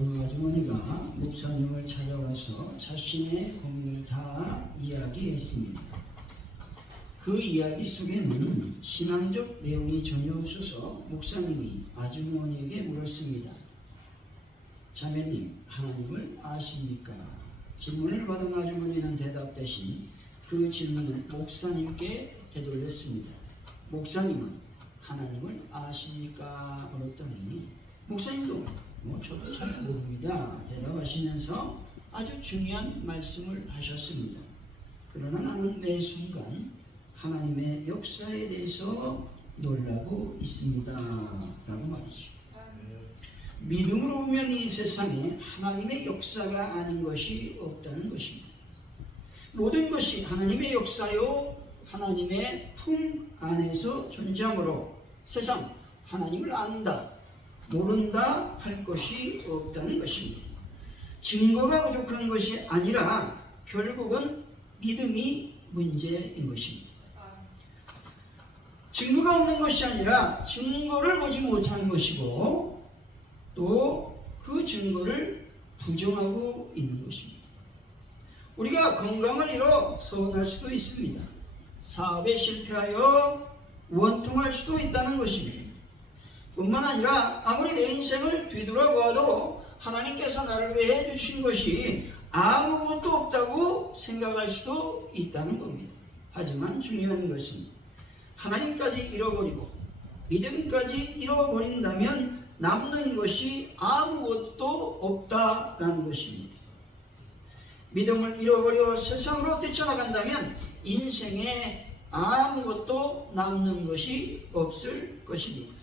어느 아주머니가 목사님을 찾아와서 자신의 고민을 다 이야기했습니다. 그 이야기 속에는 신앙적 내용이 전혀 없어서 목사님이 아주머니에게 물었습니다. 자매님, 하나님을 아십니까? 질문을 받은 아주머니는 대답 대신 그 질문을 목사님께 되돌렸습니다. 목사님은 하나님을 아십니까? 물었더니 목사님도 저도 잘 모릅니다 대답하시면서 아주 중요한 말씀을 하셨습니다. 그러나 나는 매 순간 하나님의 역사에 대해서 놀라고 있습니다 라고 말이죠. 믿음으로 보면 이 세상에 하나님의 역사가 아닌 것이 없다는 것입니다. 모든 것이 하나님의 역사요 하나님의 품 안에서 존재하므로 세상 하나님을 안다 모른다 할 것이 없다는 것입니다. 증거가 부족한 것이 아니라 결국은 믿음이 문제인 것입니다. 증거가 없는 것이 아니라 증거를 보지 못하는 것이고 또 그 증거를 부정하고 있는 것입니다. 우리가 건강을 잃어 서운할 수도 있습니다. 사업에 실패하여 원통할 수도 있다는 것입니다. 뿐만 아니라 아무리 내 인생을 뒤돌아보아도 하나님께서 나를 위해 해주신 것이 아무것도 없다고 생각할 수도 있다는 겁니다. 하지만 중요한 것은 하나님까지 잃어버리고 믿음까지 잃어버린다면 남는 것이 아무것도 없다라는 것입니다. 믿음을 잃어버려 세상으로 뛰쳐나간다면 인생에 아무것도 남는 것이 없을 것입니다.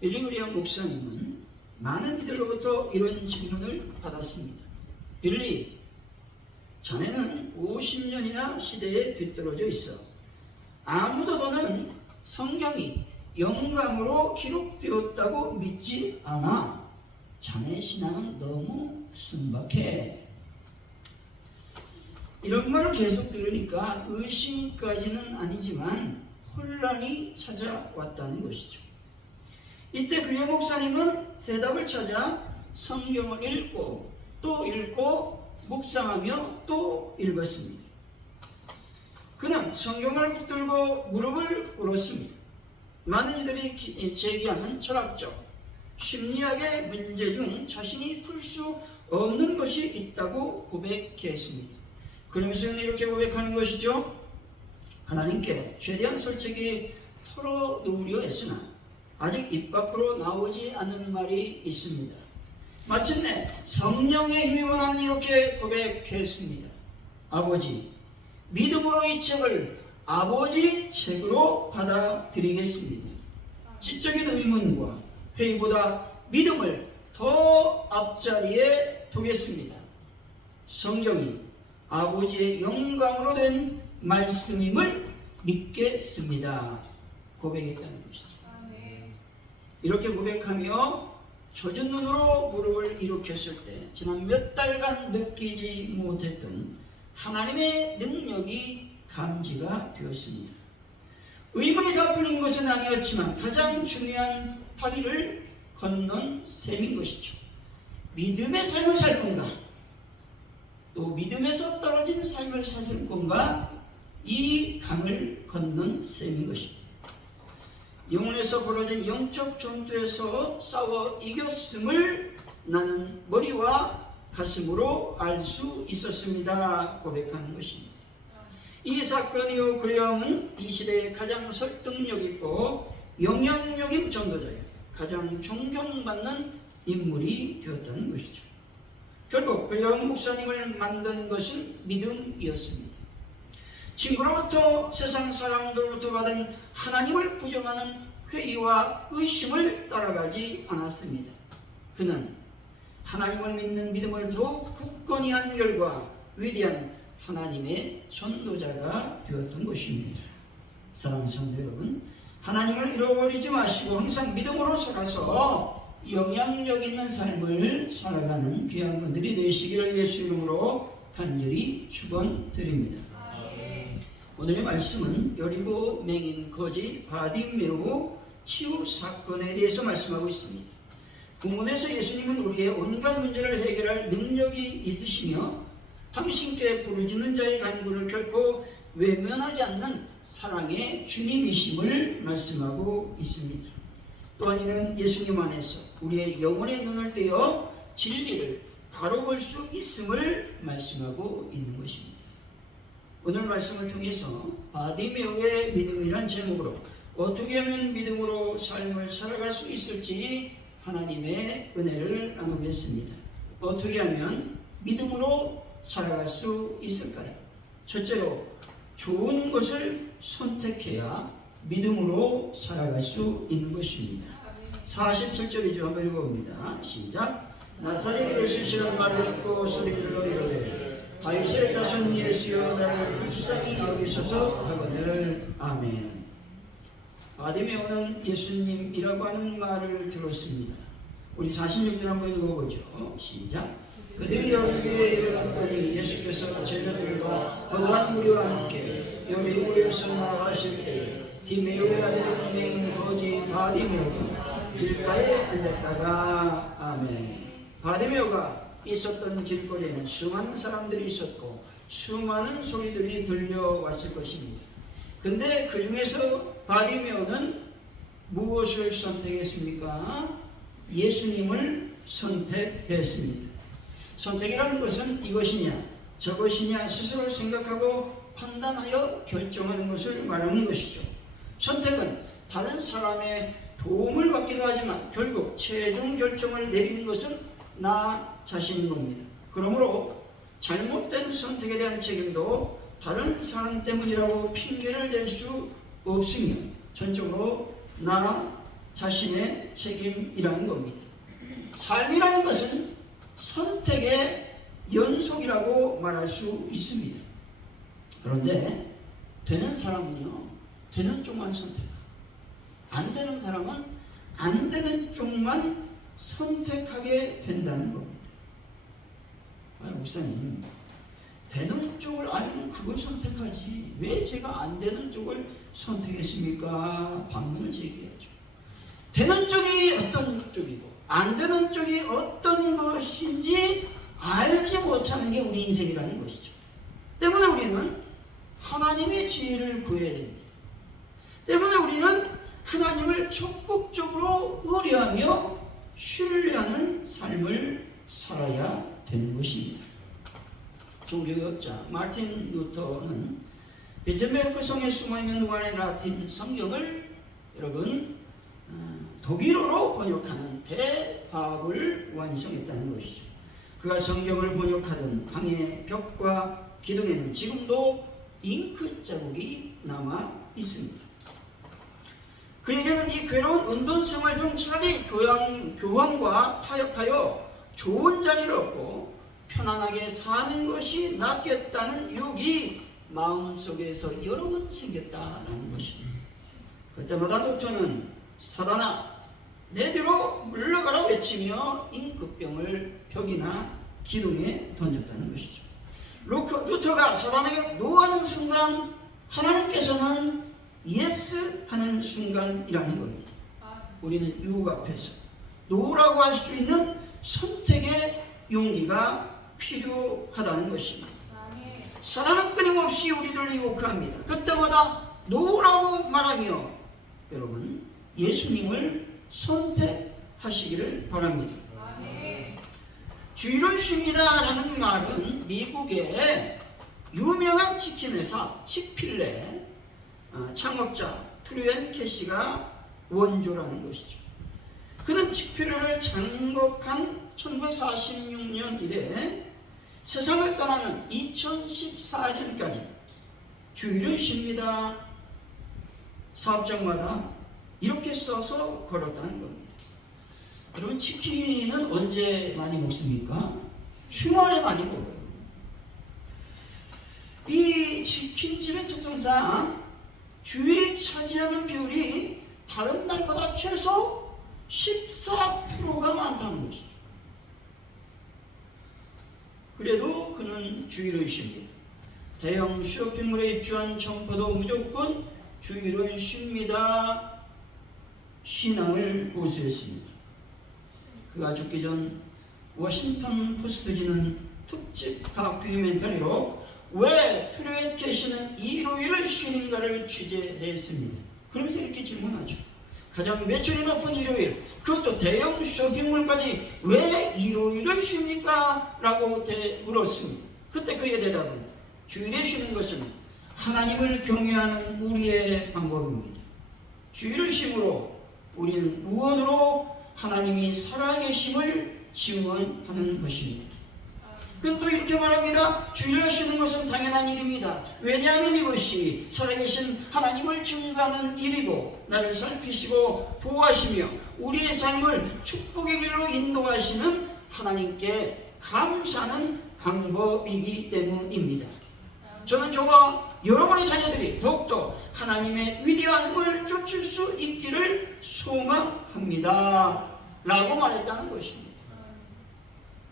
빌리 그레이엄 목사님은 많은 이들로부터 이런 질문을 받았습니다. 빌리, 자네는 50년이나 시대에 뒤떨어져 있어. 아무도 너는 성경이 영감으로 기록되었다고 믿지 않아. 자네 신앙은 너무 순박해. 이런 말을 계속 들으니까 의심까지는 아니지만 혼란이 찾아왔다는 것이죠. 이때 그레이엄 목사님은 해답을 찾아 성경을 읽고 또 읽고 묵상하며 또 읽었습니다. 그는 성경을 붙들고 무릎을 꿇었습니다. 많은 이들이 제기하는 철학적, 심리학의 문제 중 자신이 풀 수 없는 것이 있다고 고백했습니다. 그러면서 이렇게 고백하는 것이죠. 하나님께 최대한 솔직히 털어놓으려 했으나 아직 입 밖으로 나오지 않는 말이 있습니다. 마침내 성령의 힘입어 나는 이렇게 고백했습니다. 아버지, 믿음으로 이 책을 아버지 책으로 받아들이겠습니다. 지적인 의문과 회의보다 믿음을 더 앞자리에 두겠습니다. 성경이 아버지의 영광으로 된 말씀임을 믿겠습니다. 고백했다는 것이죠. 이렇게 고백하며 젖은 눈으로 무릎을 일으켰을 때 지난 몇 달간 느끼지 못했던 하나님의 능력이 감지가 되었습니다. 의문이 다 풀린 것은 아니었지만 가장 중요한 다리를 건넌 셈인 것이죠. 믿음의 삶을 살 건가? 또 믿음에서 떨어진 삶을 살 건가? 이 강을 건넌 셈인 것입니다. 영혼에서 벌어진 영적 전투에서 싸워 이겼음을 나는 머리와 가슴으로 알 수 있었습니다. 고백하는 것입니다. 이 사건 이후 그레이엄은 이 시대에 가장 설득력 있고 영향력인 전도자요, 가장 존경받는 인물이 되었다는 것이죠. 결국 그레이엄 목사님을 만든 것은 믿음이었습니다. 친구로부터 세상 사람들로부터 받은 하나님을 부정하는 회의와 의심을 따라가지 않았습니다. 그는 하나님을 믿는 믿음을 더욱 굳건히 한 결과 위대한 하나님의 전도자가 되었던 것입니다. 사랑하는 성도 여러분, 하나님을 잃어버리지 마시고 항상 믿음으로 살아서 영향력 있는 삶을 살아가는 귀한 분들이 되시기를 예수 이름으로 간절히 축원드립니다. 오늘의 말씀은 여리고 맹인 거지 바디메오 치유 사건에 대해서 말씀하고 있습니다. 본문에서 예수님은 우리의 온갖 문제를 해결할 능력이 있으시며 당신께 부르짖는 자의 간구를 결코 외면하지 않는 사랑의 주님이심을 말씀하고 있습니다. 또한 이는 예수님 안에서 우리의 영혼의 눈을 떼어 진리를 바로 볼 수 있음을 말씀하고 있는 것입니다. 오늘 말씀을 통해서 바디메오의 믿음이란 제목으로 어떻게 하면 믿음으로 삶을 살아갈 수 있을지 하나님의 은혜를 나누겠습니다. 어떻게 하면 믿음으로 살아갈 수 있을까요? 첫째로 좋은 것을 선택해야 믿음으로 살아갈 수 있는 것입니다. 47절이죠. 한번 읽어봅니다. 시작. 나사렛 예수시라는 말을 듣고 소리를 이르되 다윗의 자손 예수여 나를 불쌍히 여기소서 하거늘. 아멘. 바디메오는 예수님이라고 하는 말을 들었습니다. 우리 46절 한번 읽어보죠. 시작. 그들이 여기에 이르렀더니 예수께서 제자들과 거대한 무리와 함께 여리고에서 나아가실 때 디메오의 아들 이름인 거지 바디메오가 길가에 앉았다가. 아멘. 바디메오가 있었던 길거리에는 수많은 사람들이 있었고 수많은 소리들이 들려왔을 것입니다. 근데 그 중에서 바디메오는 무엇을 선택했습니까? 예수님을 선택했습니다. 선택이라는 것은 이것이냐 저것이냐 스스로 생각하고 판단하여 결정하는 것을 말하는 것이죠. 선택은 다른 사람의 도움을 받기도 하지만 결국 최종 결정을 내리는 것은 나 자신인 겁니다. 그러므로 잘못된 선택에 대한 책임도 다른 사람 때문이라고 핑계를 댈 수 없으며 전적으로 나 자신의 책임이라는 겁니다. 삶이라는 것은 선택의 연속이라고 말할 수 있습니다. 그런데 되는 사람은요, 되는 쪽만 선택하고 안 되는 사람은 안 되는 쪽만 선택하게 된다는 겁니다. 목사님, 되는 쪽을 알면 그걸 선택하지 왜 제가 안 되는 쪽을 선택했습니까? 반문을 제기해야죠. 되는 쪽이 어떤 쪽이고 안 되는 쪽이 어떤 것인지 알지 못하는 게 우리 인생이라는 것이죠. 때문에 우리는 하나님의 지혜를 구해야 됩니다. 때문에 우리는 하나님을 적극적으로 의뢰하며 신뢰하는 삶을 살아야 되는 것입니다. 종교학자 마틴 루터는 비텐베르크 성에 숨어있는 노아의 라틴 성경을 여러분 독일어로 번역하는 대파업을 완성했다는 것이죠. 그가 성경을 번역하던 방의 벽과 기둥에는 지금도 잉크 자국이 남아 있습니다. 그에게는 이 괴로운 운동 생활 중 차라리 교황과 타협하여 좋은 자리를 얻고 편안하게 사는 것이 낫겠다는 유혹이 마음속에서 여러 번 생겼다라는 것입니다. 그때마다 노토는 사단아 내 뒤로 물러가라 외치며 잉크병을 벽이나 기둥에 던졌다는 것이죠. 루터가 사단에게 노하는 순간 하나님께서는 예스 하는 순간이라는 겁니다. 우리는 유혹 앞에서 노라고 할 수 있는 선택의 용기가 필요하다는 것입니다. 사단은 끊임없이 우리를 유혹합니다. 그때마다 노라고 말하며 여러분 예수님을 선택하시기를 바랍니다. 주의를 쉽니다 라는 말은 미국의 유명한 치킨 회사 치필레 창업자 트루엔 캐시가 원조라는 것이죠. 그는 치필레를 창업한 1946년 이래 세상을 떠나는 2014년까지 주의를 쉽니다 사업장마다 이렇게 써서 걸었다는 겁니다. 여러분 치킨은 언제 많이 먹습니까? 주말에 많이 먹어요. 이 치킨집의 특성상 주일이 차지하는 비율이 다른 날보다 최소 14%가 많다는 것이죠. 그래도 그는 주일을 쉽니다. 대형 쇼핑몰에 입주한 점포도 무조건 주일을 쉽니다 신앙을 고수했습니다. 그가 죽기 전 워싱턴 포스트지는 특집 다큐멘터리로 왜 트루엣 캐시는 일요일을 쉬는가를 취재했습니다. 그러면서 이렇게 질문하죠. 가장 매출이 높은 일요일, 그것도 대형 쇼핑몰까지 왜 일요일을 쉽니까? 라고 물었습니다. 그때 그의 대답은 주일에 쉬는 것은 하나님을 경외하는 우리의 방법입니다. 주일을 쉼으로 우리는 무언으로 하나님이 살아계심을 증언하는 것입니다. 그건 또 이렇게 말합니다. 주일을 쉬는 것은 당연한 일입니다. 왜냐하면 이것이 살아계신 하나님을 증거하는 일이고 나를 살피시고 보호하시며 우리의 삶을 축복의 길로 인도하시는 하나님께 감사하는 방법이기 때문입니다. 저는 저와 여러분의 자녀들이 더욱더 하나님의 위대함을 쫓을 수 있기를 소망합니다. 라고 말했다는 것입니다.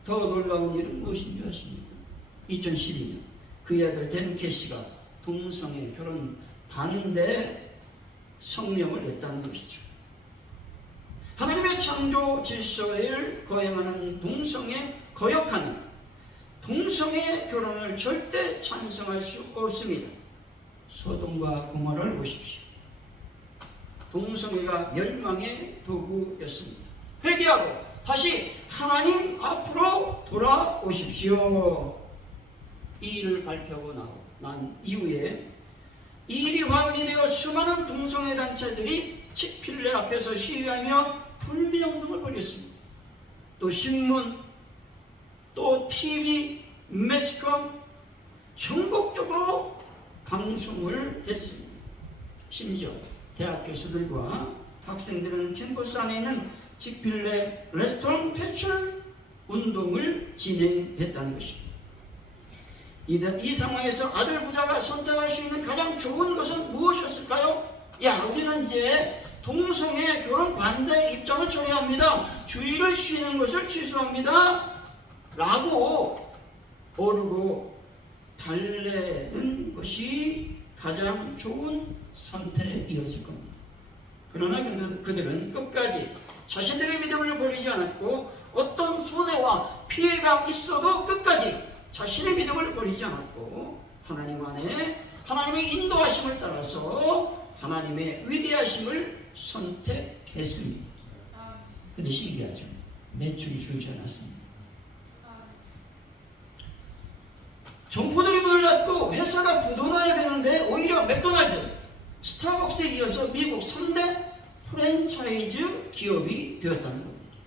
더 놀라운 일은 무엇인 줄 아십니까? 2012년 그의 아들 댄 캐시가 동성애 결혼 반대 성명을 냈다는 것이죠. 하나님의 창조 질서를 거행하는 동성애 거역하는 동성애 결혼을 절대 찬성할 수 없습니다. 소돔과 고모라를 보십시오. 동성애가 멸망의 도구였습니다. 회개하고 다시 하나님 앞으로 돌아오십시오. 이 일을 발표하고 난 이후에 이 일이 화근이 되어 수많은 동성애 단체들이 치필레 앞에서 시위하며 불매운동을 벌였습니다. 또 신문, 또 TV, 매스컴 전국적으로 방송을 했습니다. 심지어 대학 교수들과 학생들은 캠퍼스 안에 있는 치필레 레스토랑 퇴출 운동을 진행했다는 것입니다. 이 상황에서 아들 부자가 선택할 수 있는 가장 좋은 것은 무엇이었을까요? 우리는 이제 동성애 결혼 반대 입장을 처리합니다. 주일을 쉬는 것을 취소합니다. 라고 오르고 달래는 것이 가장 좋은 선택이었을 겁니다. 그러나 그들은 끝까지 자신들의 믿음을 버리지 않았고 어떤 손해와 피해가 있어도 끝까지 자신의 믿음을 버리지 않았고 하나님 안에 하나님의 인도하심을 따라서 하나님의 위대하심을 선택했습니다. 근데 신기하죠. 매출이 줄지 않았습니다. 점포들이 문을 닫고 회사가 부도나야 되는데 오히려 맥도날드, 스타벅스에 이어서 미국 3대 프랜차이즈 기업이 되었다는 겁니다.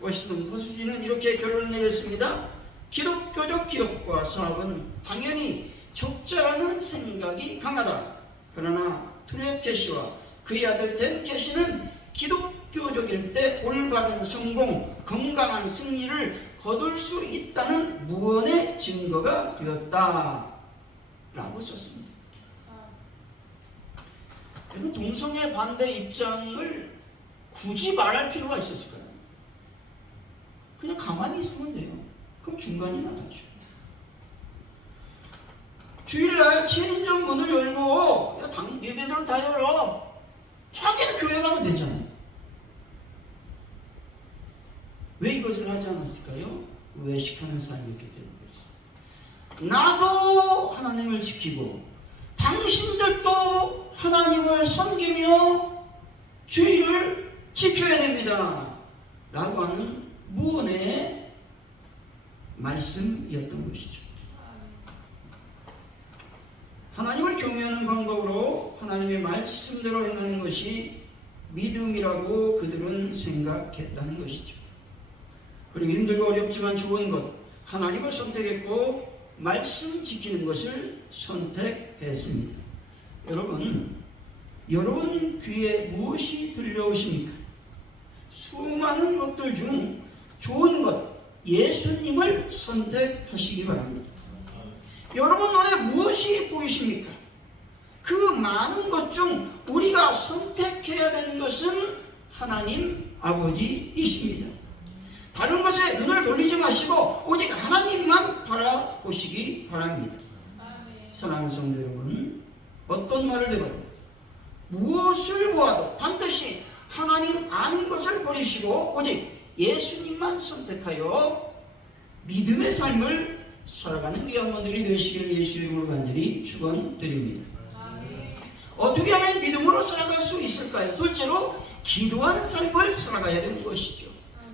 워싱턴 포스트지는 이렇게 결론을 내렸습니다. 기독교적 기업과 사업은 당연히 적자라는 생각이 강하다. 그러나 트루엣 캐시와 그의 아들 댄 캐시는 기독교적일 때 올바른 성공, 건강한 승리를 거둘 수 있다는 무언의 증거가 되었다. 라고 썼습니다. 여러분, 동성애 반대 입장을 굳이 말할 필요가 있었을까요? 그냥 가만히 있으면 돼요. 그럼 중간이 나가죠. 주일날 체인점 문을 열고 니네들은 다 열어. 자기는 교회 가면 되잖아요. 왜 이것을 하지 않았을까요? 외식하는 사람이었기 때문에 그렇습니다. 나도 하나님을 지키고 당신들도 하나님을 섬기며 주의를 지켜야 됩니다. 라고 하는 무언의 말씀이었던 것이죠. 하나님을 경외하는 방법으로 하나님의 말씀대로 행하는 것이 믿음이라고 그들은 생각했다는 것이죠. 그리고 힘들고 어렵지만 좋은 것, 하나님을 선택했고 말씀 지키는 것을 선택했습니다. 여러분 귀에 무엇이 들려오십니까? 수많은 것들 중 좋은 것, 예수님을 선택하시기 바랍니다. 여러분 눈에 무엇이 보이십니까? 그 많은 것 중 우리가 선택해야 되는 것은 하나님 아버지이십니다. 다른 것에 눈을 돌리지 마시고 오직 하나님만 바라보시기 바랍니다. 사랑하는 성도 여러분, 어떤 말을 들어도 무엇을 보아도 반드시 하나님 아는 것을 버리시고 오직 예수님만 선택하여 믿음의 삶을 살아가는 귀한 분들이 되시길 예수 이름으로 간절히 축원드립니다. 어떻게 하면 믿음으로 살아갈 수 있을까요? 둘째로 기도하는 삶을 살아가야 되는 것이죠.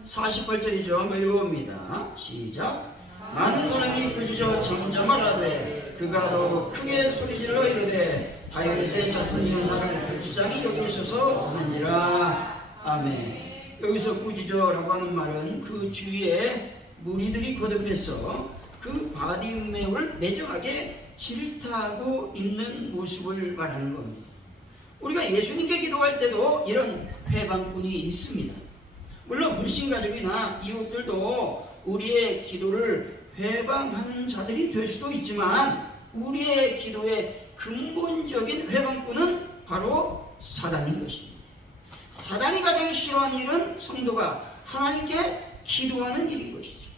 48절이죠. 한번 읽어봅니다. 시작. 많은 사람이 그저저 잠잠하라되 그가 더 크게 소리질러 이르되 다윗의 자손이여 나를 불쌍히 여기소서 하느니라. 아멘. 여기서 꾸짖어라고 하는 말은 그 주위에 무리들이 거듭해서 그 바디메오를 매정하게 질타하고 있는 모습을 말하는 겁니다. 우리가 예수님께 기도할 때도 이런 회방꾼이 있습니다. 물론 불신가족이나 이웃들도 우리의 기도를 회방하는 자들이 될 수도 있지만 우리의 기도의 근본적인 회방꾼은 바로 사단인 것입니다. 사단이 가장 싫어하는 일은 성도가 하나님께 기도하는 일인 것이죠.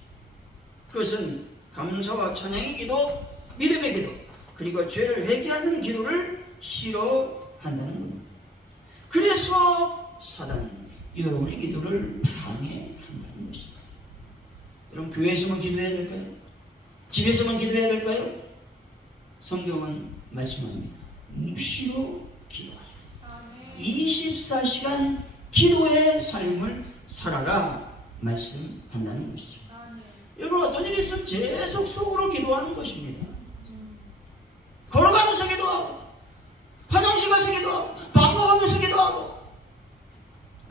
그것은 감사와 찬양의 기도, 믿음의 기도, 그리고 죄를 회개하는 기도를 싫어한다는 겁니다. 그래서 사단은 여러분의 기도를 방해한다는 것입니다. 여러분, 교회에서만 기도해야 될까요? 집에서만 기도해야 될까요? 성경은 말씀합니다. 무시로 기도하라. 24시간 기도의 삶을 살아라 말씀한다는 것이죠. 여러분, 어떤 일이 있으면 계속 속으로 기도하는 것입니다. 걸어가면서 기도하고 화장실 가서 기도하고 밥 먹으면서 기도하고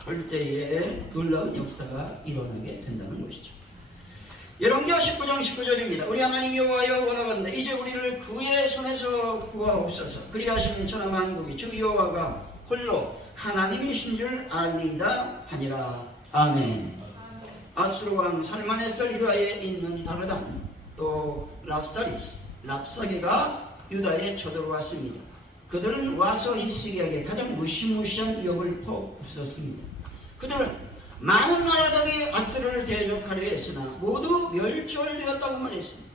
그럴 때에 놀라운 역사가 일어나게 된다는 것이죠. 열왕기하 19장 19절입니다. 우리 하나님 여호와여 원하건대 이제 우리를 그의 손에서 구하옵소서. 그리하시면 천하 만국이 주 여호와가 홀로 하나님이신 줄 알리이다 하니라. 아멘. 아수르 왕 살마네셀 휘하에 있는 다르단 또 랍사게가 유다에 쳐들어왔습니다. 그들은 와서 히스기야에게 가장 무시무시한 역을 퍼붓었습니다. 그들은 많은 나라들이 아수르를 대적하려 했으나 모두 멸절되었다고 말했습니다.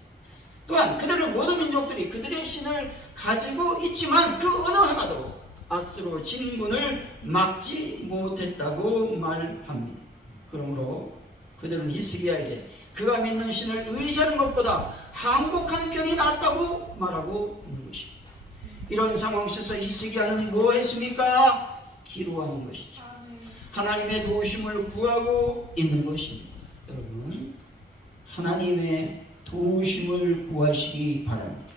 또한 그들은 모든 민족들이 그들의 신을 가지고 있지만 그 어느 하나도 아수르 진군을 막지 못했다고 말합니다. 그러므로 그들은 히스기야에게 그가 믿는 신을 의지하는 것보다 항복하는 편이 낫다고 말하고 있는 것입니다. 이런 상황 속에서 히스기야는 뭐 했습니까? 기도하는 것이죠. 하나님의 도우심을 구하고 있는 것입니다. 여러분, 하나님의 도우심을 구하시기 바랍니다.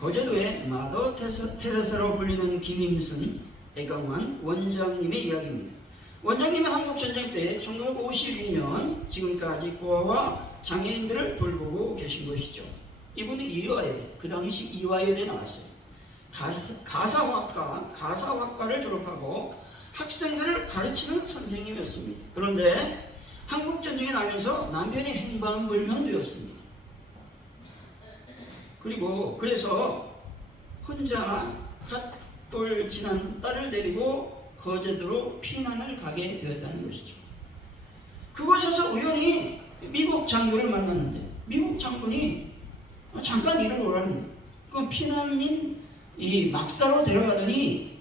거제도의 마더 테레사로 불리는 김임순 애강만 원장님의 이야기입니다. 원장님은 한국전쟁 때 1952년 지금까지 고아와 장애인들을 돌보고 계신 것이죠. 이분은 이화여대, 그 당시 이화여대 나왔어요. 가사학과를 졸업하고 학생들을 가르치는 선생님이었습니다. 그런데 한국전쟁이 나면서 남편이 행방불명되었습니다. 그래서 혼자 갓돌 지난 딸을 데리고 거제도로 피난을 가게 되었다는 것이죠. 그곳에서 우연히 미국 장교를 만났는데 미국 장군이 잠깐 일을 오라는 거예요. 그 피난민 이 막사로 데려가더니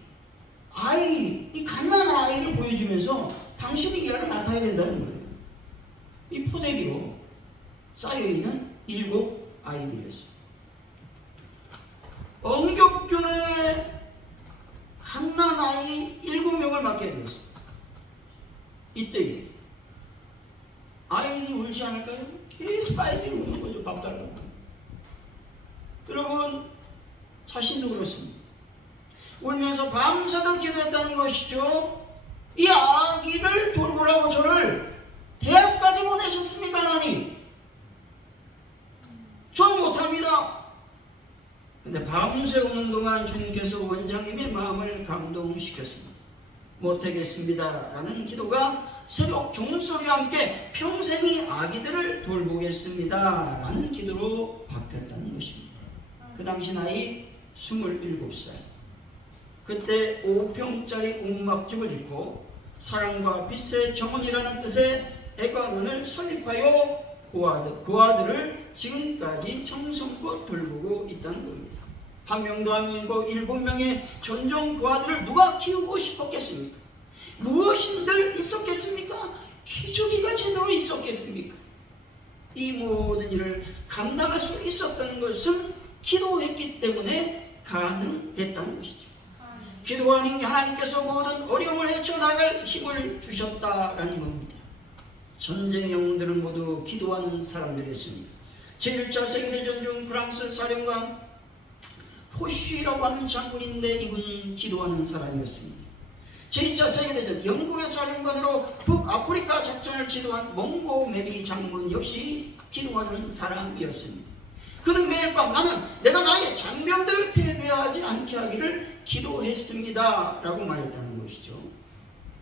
이 갓난 아이를 보여주면서 당신이 이 아이를 맡아야 된다는 거예요. 이 포대기로 쌓여있는 7 아이들이었어요. 엄격교의 갓난 아이 7명을 맡게 되었어요. 이때에 아이들이 울지 않을까요? 계속 아이들이 우는 거죠. 밥 달라고. 여러분, 자신도 그렇습니다. 울면서 밤새도록 기도했다는 것이죠. 이 아기를 돌보라고 저를 대학까지 보내셨습니까, 하나님? 저는 못합니다. 근데 밤새 우는 동안 주님께서 원장님의 마음을 감동시켰습니다. 못하겠습니다 라는 기도가 새벽 종소리와 함께 평생이 아기들을 돌보겠습니다 라는 기도로 바뀌었다는 것입니다. 그 당시 나이 27살. 그때 5평짜리 옥막집을 짓고 사랑과 빛의 정원이라는 뜻의 애관원을 설립하여 고아들을 지금까지 정성껏 돌보고 있다는 겁니다. 한 명도 아니고 7명의 전종 고아들을 누가 키우고 싶었겠습니까? 무엇인들 있었겠습니까? 기저귀가 제대로 있었겠습니까? 이 모든 일을 감당할 수 있었던 것은 기도했기 때문에 가능했다는 것이죠. 기도하니 하나님께서 모든 어려움을 헤쳐나갈 힘을 주셨다라는 겁니다. 전쟁 영웅들은 모두 기도하는 사람들이었습니다. 제1차 세계대전 중 프랑스 사령관 포쉬라고 하는 장군인데 이분은 기도하는 사람이었습니다. 제2차 세계대전 영국의 사령관으로 북아프리카 작전을 지도한 몽고메리 장군 역시 기도하는 사람이었습니다. 그는 매일 밤 나는 내가 나의 장병들을 패배하지 않게 하기를 기도했습니다 라고 말했다는 것이죠.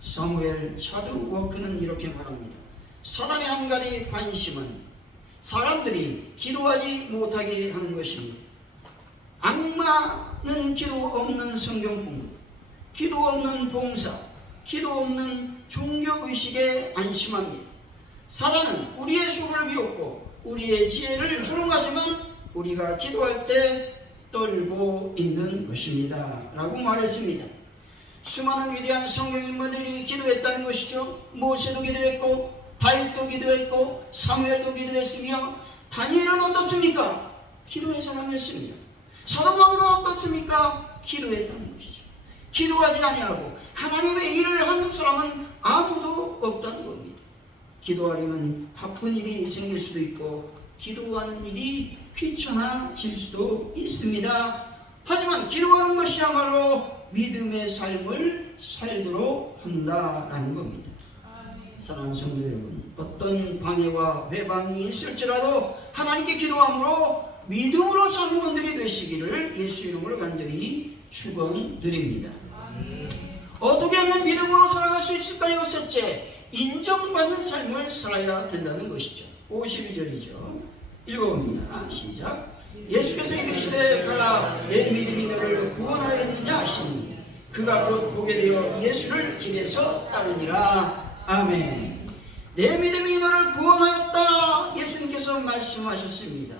사무엘 차드 워크는 이렇게 말합니다. 사단의 한 가지 관심은 사람들이 기도하지 못하게 하는 것입니다. 악마는 기도 없는 성경 공부, 기도 없는 봉사, 기도 없는 종교의식에 안심합니다. 사단은 우리의 수고를 비웃고 우리의 지혜를 조롱하지만 우리가 기도할 때 떨고 있는 것입니다 라고 말했습니다. 수많은 위대한 성경 인물들이 기도했다는 것이죠. 모세도 기도했고 다윗도 기도했고 사무엘도 기도했으며 다니엘은 어떻습니까? 기도의 사람이었습니다. 사도 바울은 어떻습니까? 기도했다는 것이죠. 기도하지 아니하고 하나님의 일을 한 사람은 아무도 없다는 겁니다. 기도하려면 바쁜 일이 생길 수도 있고 기도하는 일이 귀찮아질 수도 있습니다. 하지만 기도하는 것이야말로 믿음의 삶을 살도록 한다라는 겁니다. 사랑하는 성도 여러분, 어떤 방해와 배방이 있을지라도 하나님께 기도함으로 믿음으로 사는 분들이 되시기를 예수 이름으로 간절히 축원드립니다. 어떻게 하면 믿음으로 살아갈 수 있을까요? 셋째, 인정받는 삶을 살아야 된다는 것이죠. 52절이죠. 읽어봅니다. 시작. 예수께서 이르시되 가라 내 믿음이 너를 구원하였느냐 하시니 그가 곧 보게 되어 예수를 길에서 따르니라. 아멘. 내 믿음이 너를 구원하였다 예수님께서 말씀하셨습니다.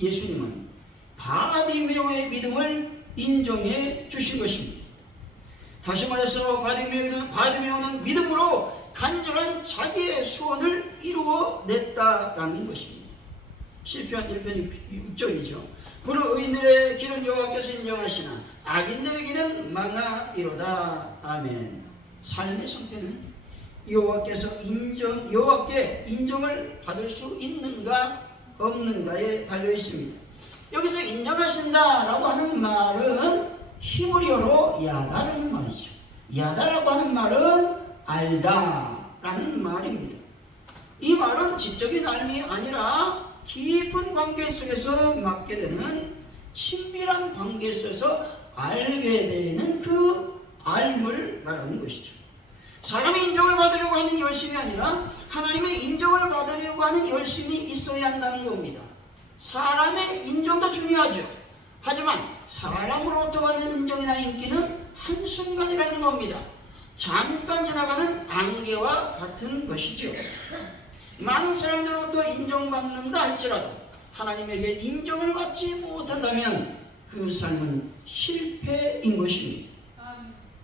예수님은 바디메오의 믿음을 인정해 주신 것입니다. 다시 말해서 바디메오는 믿음으로 간절한 자기의 소원을 이루어냈다라는 것입니다. 시편 1편 6절이죠. 무릇 의인들의 길은 여호와께서 인정하시나 악인들의 길은 망하리로다. 아멘. 삶의 성패는 여호와께 인정을 받을 수 있는가 없는가에 달려 있습니다. 여기서 인정하신다라고 하는 말은 히브리어로 야다라는 말이죠. 야다라고 하는 말은 알다라는 말입니다. 이 말은 지적인 알미 아니라 깊은 관계 속에서 맡게 되는 친밀한 관계 속에서 알게 되는 그 알물 말하는 것이죠. 사람의 인정을 받으려고 하는 열심이 아니라 하나님의 인정을 받으려고 하는 열심이 있어야 한다는 겁니다. 사람의 인정도 중요하죠. 하지만 사람으로부터 받는 인정이나 인기는 한순간이라는 겁니다. 잠깐 지나가는 안개와 같은 것이죠. 많은 사람들로부터 인정받는다 할지라도 하나님에게 인정을 받지 못한다면 그 삶은 실패인 것입니다.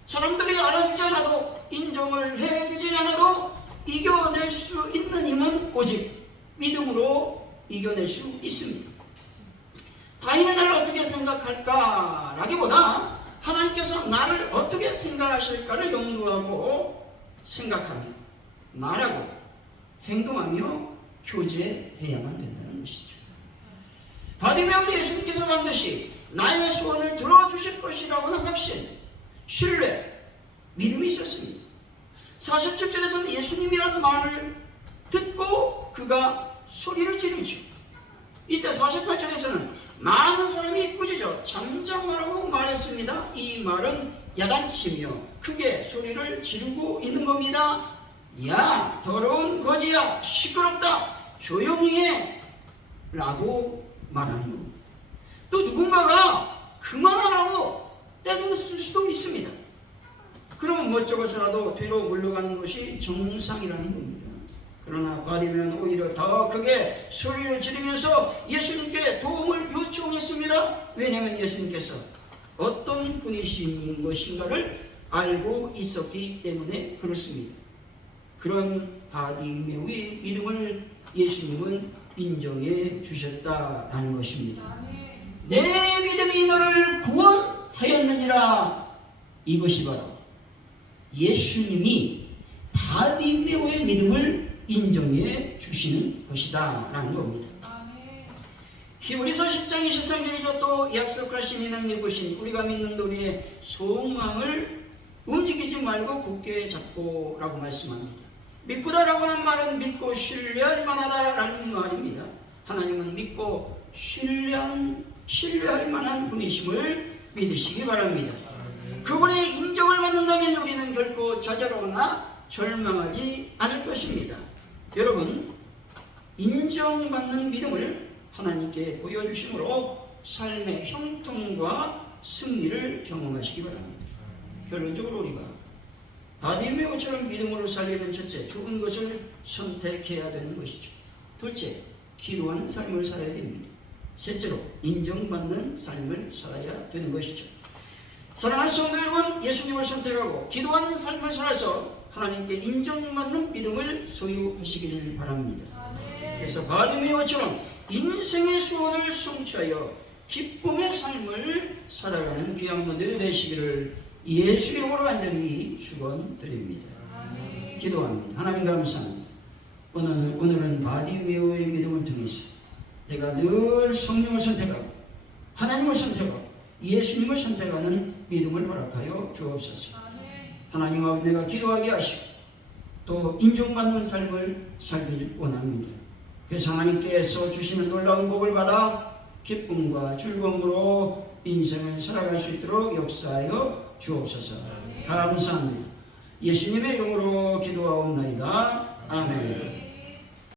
사람들이 알아주지 않아도 인정을 해주지 않아도 이겨낼 수 있는 힘은 오직 믿음으로 이겨낼 수 있습니다. 다인의 나를 어떻게 생각할까 라기보다 하나님께서 나를 어떻게 생각하실까를 염두하고 생각하며 말하고 행동하며 교제해야만 된다는 것이죠. 바디메오는 예수님께서 반드시 나의 소원을 들어주실 것이라고는 확신, 신뢰, 믿음이 있었습니다. 47절에서는 예수님이라는 말을 듣고 그가 소리를 지르죠. 이때 48절에서는 많은 사람이 꾸짖어 잠잠하라고 말했습니다. 이 말은 야단치며 크게 소리를 지르고 있는 겁니다. 야, 더러운 거지야, 시끄럽다, 조용히 해 라고 말하는 겁니다. 또 누군가가 그만하라고 때렸을 수도 있습니다. 그러면 멋쩍어서라도 뒤로 물러가는 것이 정상이라는 겁니다. 그러나 바디메오는 오히려 더 크게 소리를 지르면서 예수님께 도움을 요청했습니다. 왜냐하면 예수님께서 어떤 분이신 것인가를 알고 있었기 때문에 그렇습니다. 그런 바디메오의 믿음을 예수님은 인정해 주셨다라는 것입니다. 내 믿음이 너를 구원하였느니라. 이것이 바로 예수님이 바디메오의 믿음을 인정해 주시는 것이다 라는 겁니다. 히브리서 10장 23절이죠. 또 약속하신 이는 믿으신 우리가 믿는 우리의 소망을 움직이지 말고 굳게 잡고 라고 말씀합니다. 믿고다라고 하는 말은 믿고 신뢰할 만하다라는 말입니다. 하나님은 믿고 신뢰할 만한 분이심을 믿으시기 바랍니다. 그분의 인정을 받는다면 우리는 결코 좌절하거나 절망하지 않을 것입니다. 여러분, 인정받는 믿음을 하나님께 보여주심으로 삶의 형통과 승리를 경험하시기 바랍니다. 결론적으로 우리가 바디메오처럼 믿음으로 살려면 첫째, 죽은 것을 선택해야 되는 것이죠. 둘째, 기도하는 삶을 살아야 됩니다. 셋째로, 인정받는 삶을 살아야 되는 것이죠. 사랑하는 성도 여러분, 예수님을 선택하고 기도하는 삶을 살아서 하나님께 인정받는 믿음을 소유하시기를 바랍니다. 그래서 바디메오처럼 인생의 소원을 성취하여 기쁨의 삶을 살아가는 귀한 분들이 되시기를 예수 이름으로 간절히 축원드립니다. 기도합니다. 하나님 감사합니다. 오늘은 바디메오의 믿음을 통해서 내가 늘 성령을 선택하고 하나님을 선택하고 예수님을 선택하는 믿음을 허락하여 주옵소서. 하나님 아버지, 내가 기도하게 하시고 또 인정받는 삶을 살길 원합니다. 그래서 하나님께서 주시는 놀라운 복을 받아 기쁨과 즐거움으로 인생을 살아갈 수 있도록 역사하여 주옵소서. 감사합니다. 예수님의 이름으로 기도하옵나이다. 아멘.